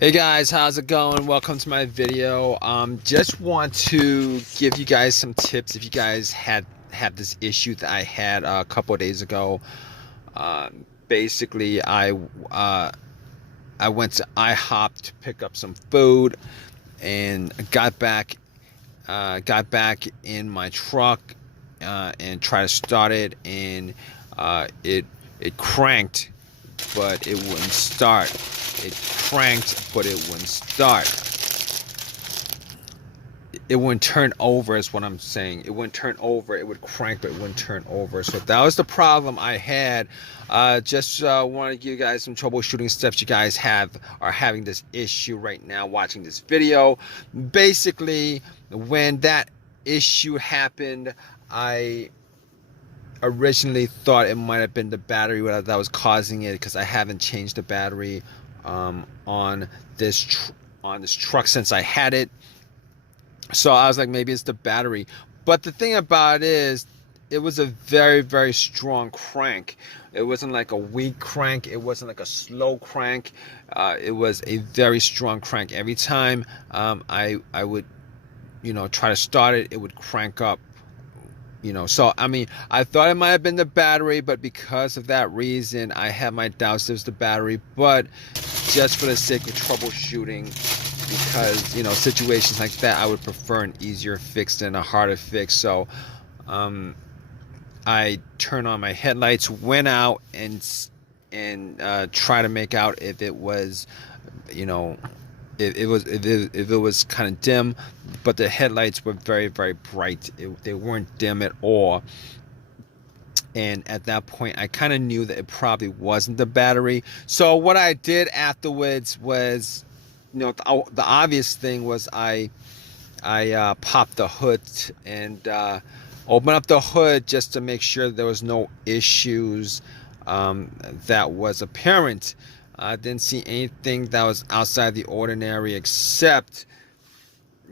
Hey guys, how's it going? Welcome to my video. Just want to give you guys some tips if you guys had this issue that I had a couple of days ago. Basically, I went to IHOP to pick up some food and got back in my truck and tried to start it, and it cranked, but it wouldn't start. It cranked, but it wouldn't start. It wouldn't turn over is what I'm saying. It wouldn't turn over. It would crank, but it wouldn't turn over. So that was the problem I had. Just want to give you guys some troubleshooting steps. You guys are having this issue right now watching this video. Basically, when that issue happened, I originally thought it might have been the battery that was causing it, because I haven't changed the battery on this truck since I had it. So I was like, maybe it's the battery. But the thing about it is, it was a very, very strong crank. It wasn't like a weak crank. It wasn't like a slow crank. It was a very strong crank. Every time I would, try to start it, it would crank up. So I mean, I thought it might have been the battery, but because of that reason, I had my doubts it was the battery. But just for the sake of troubleshooting, because situations like that, I would prefer an easier fix than a harder fix. So I turned on my headlights, went out and try to make out if it was, if it was kind of dim, but the headlights were very, very bright. They weren't dim at all. And at that point, I kind of knew that it probably wasn't the battery. So what I did afterwards was, the obvious thing was I popped the hood and opened up the hood just to make sure there was no issues that was apparent. I didn't see anything that was outside the ordinary, except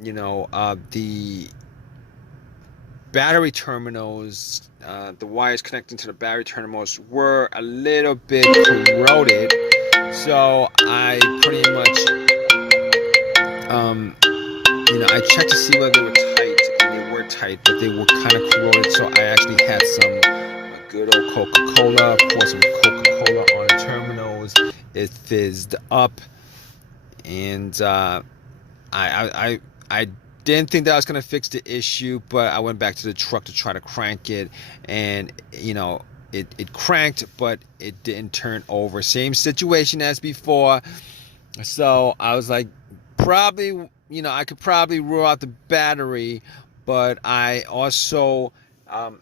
the battery terminals, the wires connecting to the battery terminals were a little bit corroded. So I pretty much I checked to see whether they were tight, and they were tight, but they were kind of corroded. So I actually had some good old Coca-Cola, poured some Coca-Cola on the terminals. It fizzed up, and I didn't think that I was gonna fix the issue, but I went back to the truck to try to crank it, and it cranked, but it didn't turn over. Same situation as before. So I was like, probably, I could probably rule out the battery, but I also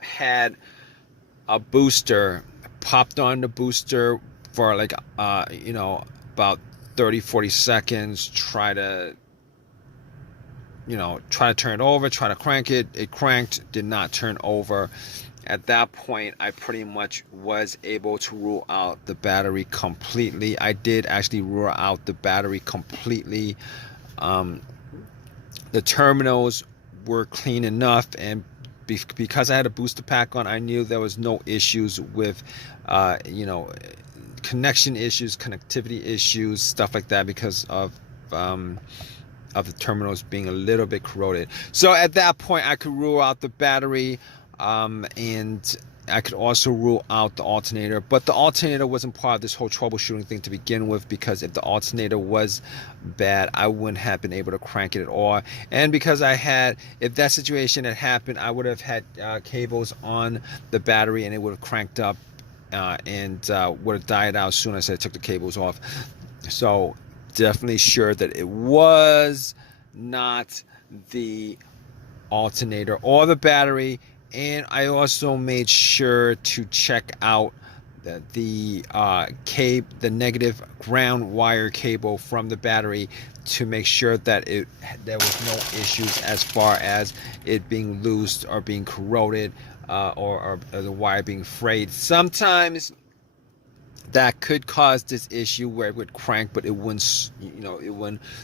had a booster. Popped on the booster for like about 30-40 seconds, try to turn it over, try to crank it. It cranked, did not turn over. At that point, I pretty much was able to rule out the battery completely. I did actually rule out the battery completely. The terminals were clean enough, and because I had a booster pack on, I knew there was no issues with connection issues, connectivity issues, stuff like that, because of the terminals being a little bit corroded. So at that point, I could rule out the battery, and I could also rule out the alternator. But the alternator wasn't part of this whole troubleshooting thing to begin with, because if the alternator was bad, I wouldn't have been able to crank it at all. And because if that situation had happened, I would have had cables on the battery, and it would have cranked up and would have died out as soon as I took the cables off. So definitely sure that it was not the alternator or the battery. And I also made sure to check out the negative ground wire cable from the battery, to make sure that there was no issues as far as it being loose or being corroded, or the wire being frayed. Sometimes that could cause this issue where it would crank, but it wouldn't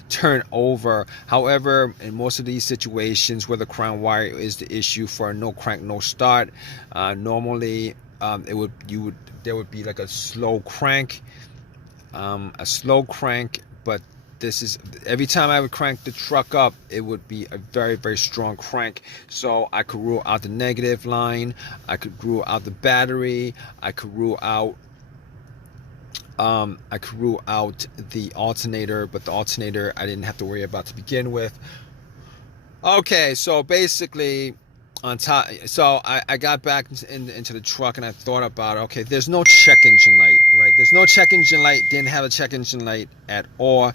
turn over. However, in most of these situations where the crown wire is the issue for a no crank, no start, normally there would be like a slow crank, but this is every time I would crank the truck up, it would be a very, very strong crank. So I could rule out the negative line, I could rule out the battery, I could rule out the alternator, but the alternator I didn't have to worry about to begin with. Okay, so basically on top, so I got back into the truck and I thought about, okay, there's no check engine light, right? There's no check engine light. Didn't have a check engine light at all.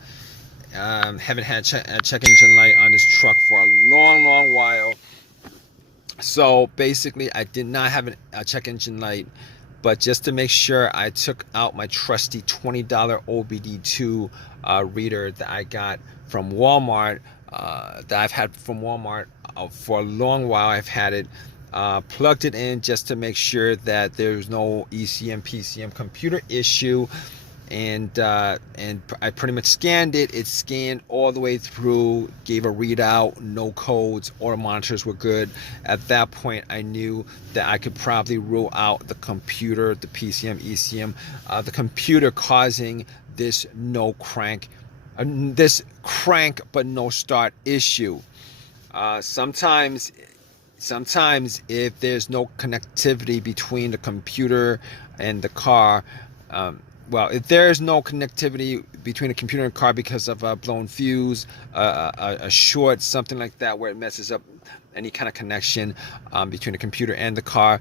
Haven't had a check engine light on this truck for a long while. So basically I did not have a check engine light, but just to make sure, I took out my trusty $20 OBD2 reader that I got from Walmart, that I've had from Walmart for a long while. I've had it, plugged it in just to make sure that there's no ECM PCM computer issue, and I pretty much scanned it. It scanned all the way through, gave a readout, no codes, all the monitors were good. At that point I knew that I could probably rule out the computer, the PCM, ECM, the computer causing this this crank but no start issue. Sometimes if there's no connectivity between the computer and the car, well, if there's no connectivity between the computer and car because of a blown fuse, a short, something like that, where it messes up any kind of connection between the computer and the car,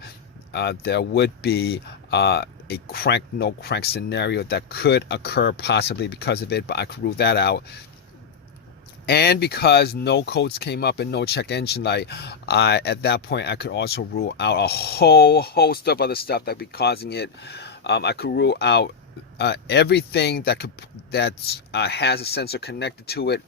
there would be a crank, no crank scenario that could occur possibly because of it, but I could rule that out. And because no codes came up and no check engine light, at that point I could also rule out a whole host of other stuff that would be causing it. I could rule out everything that has a sensor connected to it,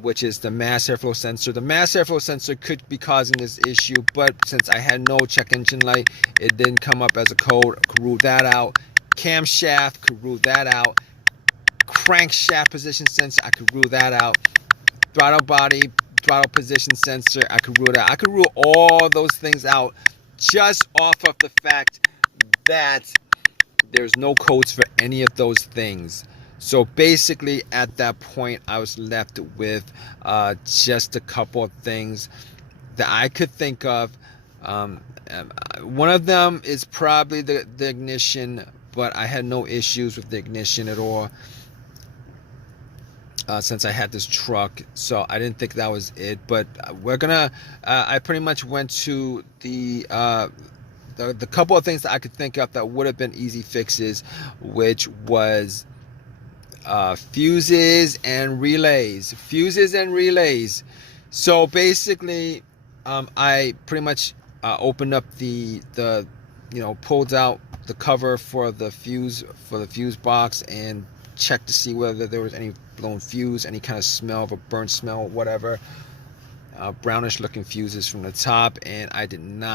which is the mass airflow sensor. The mass airflow sensor could be causing this issue, but since I had no check engine light, it didn't come up as a code. I could rule that out. Camshaft, could rule that out. Crankshaft position sensor, I could rule that out. Throttle body, throttle position sensor, I could rule that. I could rule all those things out just off of the fact that there's no codes for any of those things. So basically at that point I was left with just a couple of things that I could think of. One of them is probably the ignition, but I had no issues with the ignition at all since I had this truck, so I didn't think that was it. But we're gonna I pretty much went to the couple of things that I could think of that would have been easy fixes, which was fuses and relays. So basically I pretty much opened up the pulled out the cover for the fuse box and checked to see whether there was any blown fuse, any kind of smell of a burnt smell, whatever. Brownish looking fuses from the top, and I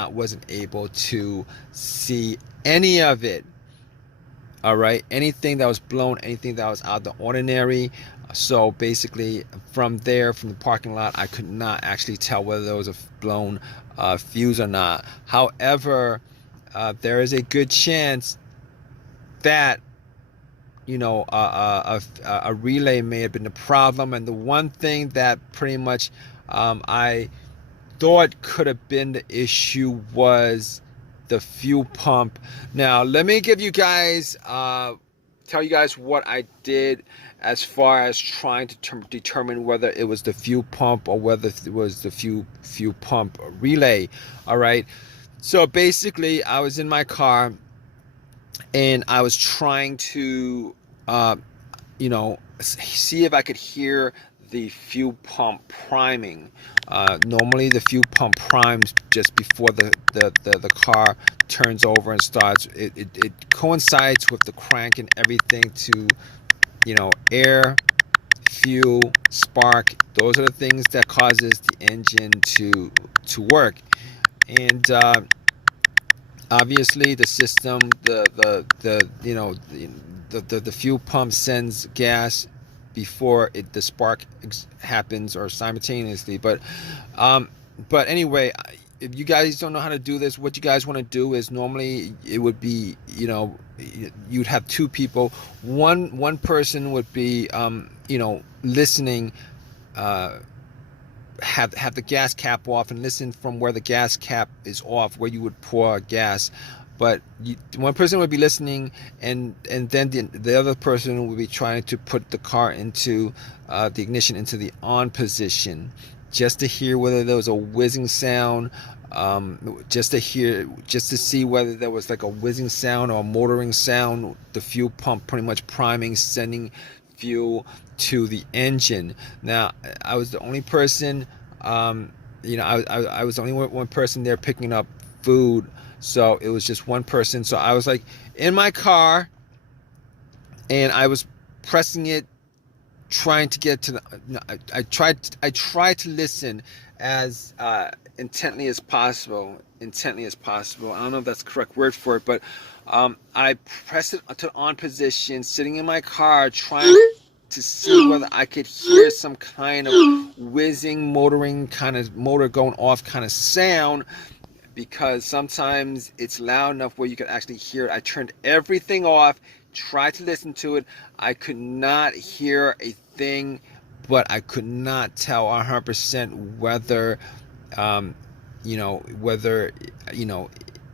wasn't able to see any of it. All right, anything that was blown, anything that was out of the ordinary. So basically from the parking lot, I could not actually tell whether there was a blown fuse or not. However, there is a good chance that a relay may have been the problem. And the one thing that pretty much I thought could have been the issue was the fuel pump. Now let me give you guys tell you guys what I did as far as trying to determine whether it was the fuel pump or whether it was the fuel pump relay. All right, so basically I was in my car and I was trying to see if I could hear the fuel pump priming. Normally the fuel pump primes just before the car turns over and starts. It coincides with the crank and everything to air, fuel, spark. Those are the things that causes the engine to work. And obviously the system, the fuel pump sends gas before the spark happens, or simultaneously. But anyway, if you guys don't know how to do this, what you guys want to do is, normally it would be, you'd have two people. One person would be listening, have the gas cap off and listen from where the gas cap is off, where you would pour gas. But one person would be listening, and then the other person would be trying to put the car into the ignition into the on position, just to hear whether there was a whizzing sound, just to see whether there was like a whizzing sound or a motoring sound, the fuel pump pretty much priming, sending fuel to the engine. Now, I was the only person, I was the only one person there picking up food, so it was just one person. So I was like in my car, and I was pressing it, trying to get to the. I tried to listen as intently as possible. I don't know if that's the correct word for it, but I pressed it to on position, sitting in my car, trying to see whether I could hear some kind of whizzing, motoring, kind of motor going off kind of sound, because sometimes it's loud enough where you could actually hear it. I turned everything off, tried to listen to it. I could not hear a thing, but I could not tell 100% whether,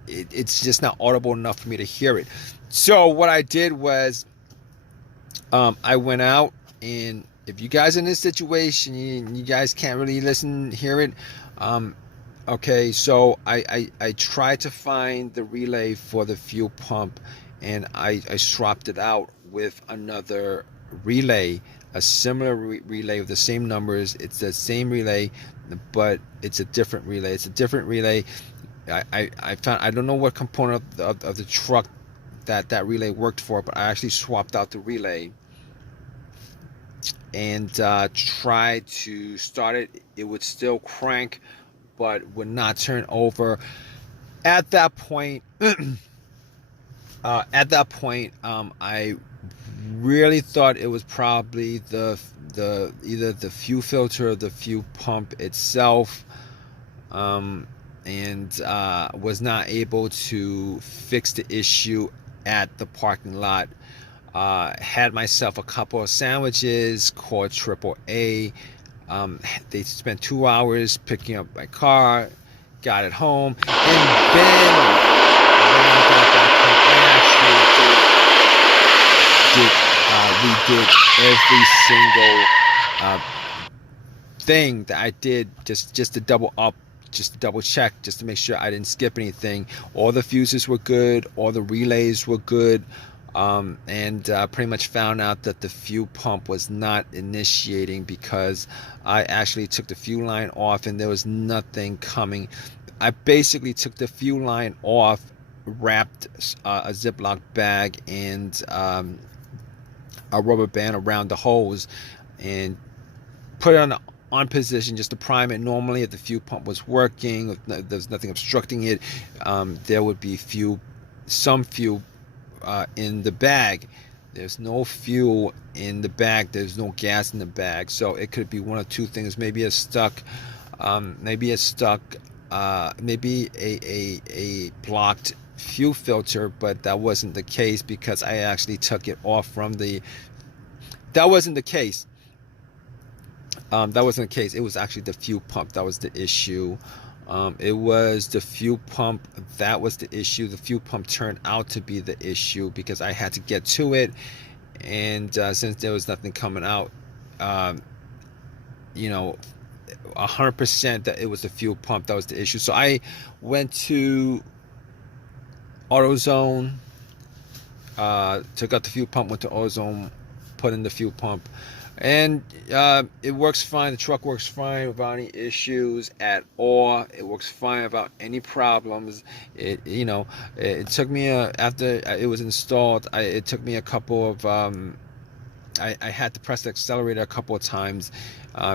it's just not audible enough for me to hear it. So what I did was, I went out, and if you guys are in this situation, you guys can't really hear it. Okay, so I tried to find the relay for the fuel pump, and I swapped it out with another relay, a similar relay with the same numbers. It's the same relay, but it's a different relay. I found, I don't know what component of the truck that relay worked for, but I actually swapped out the relay and tried to start it. It would still crank, but would not turn over. At that point, I really thought it was probably either the fuel filter or the fuel pump itself, and was not able to fix the issue at the parking lot. Had myself a couple of sandwiches, called AAA. They spent 2 hours picking up my car, got it home, and then when I got back home, I actually we did every single thing that I did, just to double check, just to make sure I didn't skip anything. All the fuses were good, all the relays were good, and pretty much found out that the fuel pump was not initiating because I actually took the fuel line off and there was nothing coming. I basically took the fuel line off, wrapped a Ziploc bag and a rubber band around the hose, and put it on position just to prime it. Normally, if the fuel pump was working, if there's nothing obstructing it, there would be some fuel in the bag. There's no fuel in the bag. There's no gas in the bag. So it could be one of two things. Maybe a blocked fuel filter, but that wasn't the case because I actually took it off from the. That wasn't the case. It was actually the fuel pump that was the issue. It was the fuel pump that was the issue. The fuel pump turned out to be the issue because I had to get to it, and since there was nothing coming out, 100% that it was the fuel pump that was the issue. So I went to AutoZone, took out the fuel pump, went to AutoZone, put in the fuel pump, and it works fine. The truck works fine without any issues at all. It works fine without any problems. It took me after it was installed, it took me a couple of I had to press the accelerator a couple of times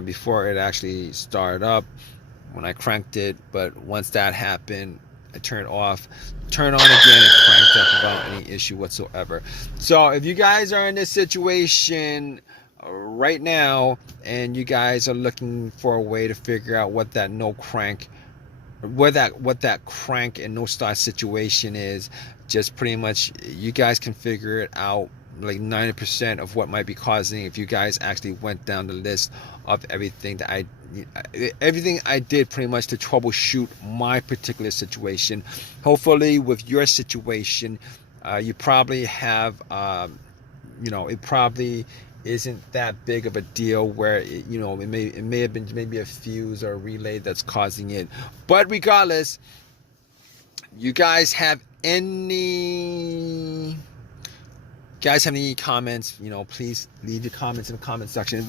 before it actually started up when I cranked it. But once that happened, I turned off, turned on again, and cranked up without any issue whatsoever. So if you guys are in this situation right now and you guys are looking for a way to figure out what that crank and no start situation is, just pretty much you guys can figure it out like 90% of what might be causing, if you guys actually went down the list of everything that I did pretty much to troubleshoot my particular situation. Hopefully with your situation, you probably have, it probably isn't that big of a deal where it may have been maybe a fuse or a relay that's causing it. But regardless, you guys have any comments, please leave your comments in the comment section. If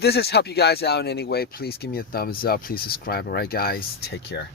this has helped you guys out in any way, please give me a thumbs up. Please subscribe. All right, guys, take care.